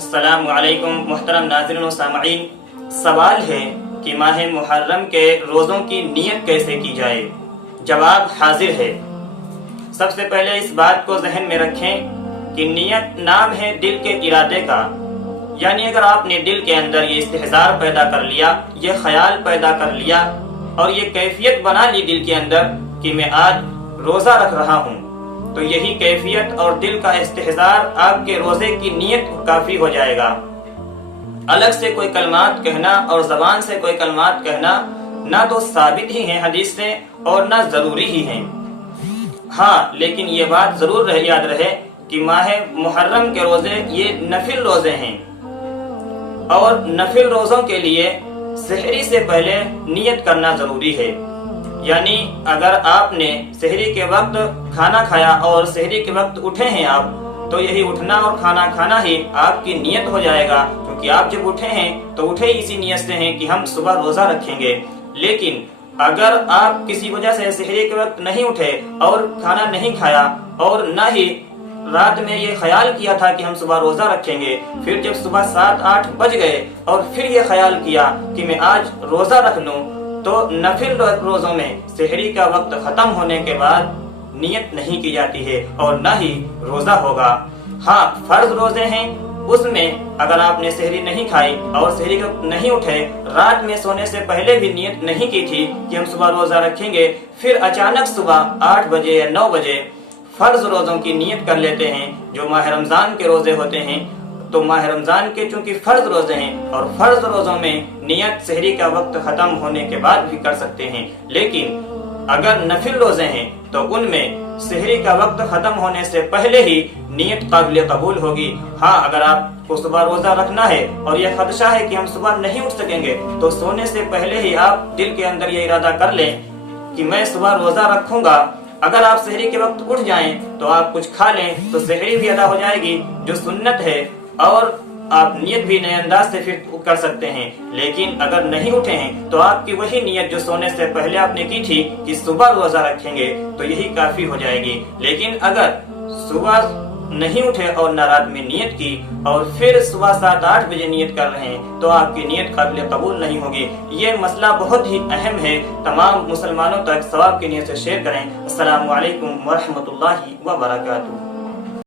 السلام علیکم محترم ناظرین و سامعین، سوال ہے کہ ماہ محرم کے روزوں کی نیت کیسے کی جائے؟ جواب حاضر ہے۔ سب سے پہلے اس بات کو ذہن میں رکھیں کہ نیت نام ہے دل کے ارادے کا، یعنی اگر آپ نے دل کے اندر یہ استحضار پیدا کر لیا، یہ خیال پیدا کر لیا اور یہ کیفیت بنا لی دل کے اندر کہ میں آج روزہ رکھ رہا ہوں، تو یہی کیفیت اور دل کا استحضار آپ کے روزے کی نیت کافی ہو جائے گا۔ الگ سے کوئی کلمات کہنا اور زبان سے کوئی کلمات کہنا نہ تو ثابت ہی ہیں حدیث سے اور نہ ضروری ہی ہیں۔ ہاں، لیکن یہ بات ضرور یاد رہے کہ ماہ محرم کے روزے یہ نفل روزے ہیں، اور نفل روزوں کے لیے سحری سے پہلے نیت کرنا ضروری ہے۔ یعنی اگر آپ نے سحری کے وقت کھانا کھایا اور سحری کے وقت اٹھے ہیں آپ، تو یہی اٹھنا اور کھانا کھانا ہی آپ کی نیت ہو جائے گا، کیونکہ آپ جب اٹھے ہیں تو اٹھے اسی نیت سے ہیں کہ ہم صبح روزہ رکھیں گے۔ لیکن اگر آپ کسی وجہ سے سحری کے وقت نہیں اٹھے اور کھانا نہیں کھایا اور نہ ہی رات میں یہ خیال کیا تھا کہ ہم صبح روزہ رکھیں گے، پھر جب صبح 7-8 بج گئے اور پھر یہ خیال کیا کہ میں آج روزہ رکھ لوں، تو نفل روزوں میں سحری کا وقت ختم ہونے کے بعد نیت نہیں کی جاتی ہے اور نہ ہی روزہ ہوگا۔ ہاں، فرض روزے ہیں، اس میں اگر آپ نے سحری نہیں کھائی اور سحری کے وقت نہیں اٹھے، رات میں سونے سے پہلے بھی نیت نہیں کی تھی کہ ہم صبح روزہ رکھیں گے، پھر اچانک صبح 8 بجے یا 9 بجے فرض روزوں کی نیت کر لیتے ہیں جو ماہ رمضان کے روزے ہوتے ہیں، تو ماہ رمضان کے چونکہ فرض روزے ہیں اور فرض روزوں میں نیت سحری کا وقت ختم ہونے کے بعد بھی کر سکتے ہیں۔ لیکن اگر نفل روزے ہیں تو ان میں سحری کا وقت ختم ہونے سے پہلے ہی نیت قابل قبول ہوگی۔ ہاں، اگر آپ کو صبح روزہ رکھنا ہے اور یہ خدشہ ہے کہ ہم صبح نہیں اٹھ سکیں گے، تو سونے سے پہلے ہی آپ دل کے اندر یہ ارادہ کر لیں کہ میں صبح روزہ رکھوں گا۔ اگر آپ سحری کے وقت اٹھ جائیں تو آپ کچھ کھا لیں تو سحری بھی ادا ہو جائے گی جو سنت ہے، اور آپ نیت بھی نئے انداز سے پھر کر سکتے ہیں۔ لیکن اگر نہیں اٹھے ہیں تو آپ کی وہی نیت جو سونے سے پہلے آپ نے کی تھی کہ صبح روزہ رکھیں گے، تو یہی کافی ہو جائے گی۔ لیکن اگر صبح نہیں اٹھے اور نہ رات میں نیت کی اور پھر صبح 7-8 بجے نیت کر رہے ہیں، تو آپ کی نیت قابل قبول نہیں ہوگی۔ یہ مسئلہ بہت ہی اہم ہے، تمام مسلمانوں تک ثواب کی نیت سے شیئر کریں۔ السلام علیکم ورحمۃ اللہ وبرکاتہ۔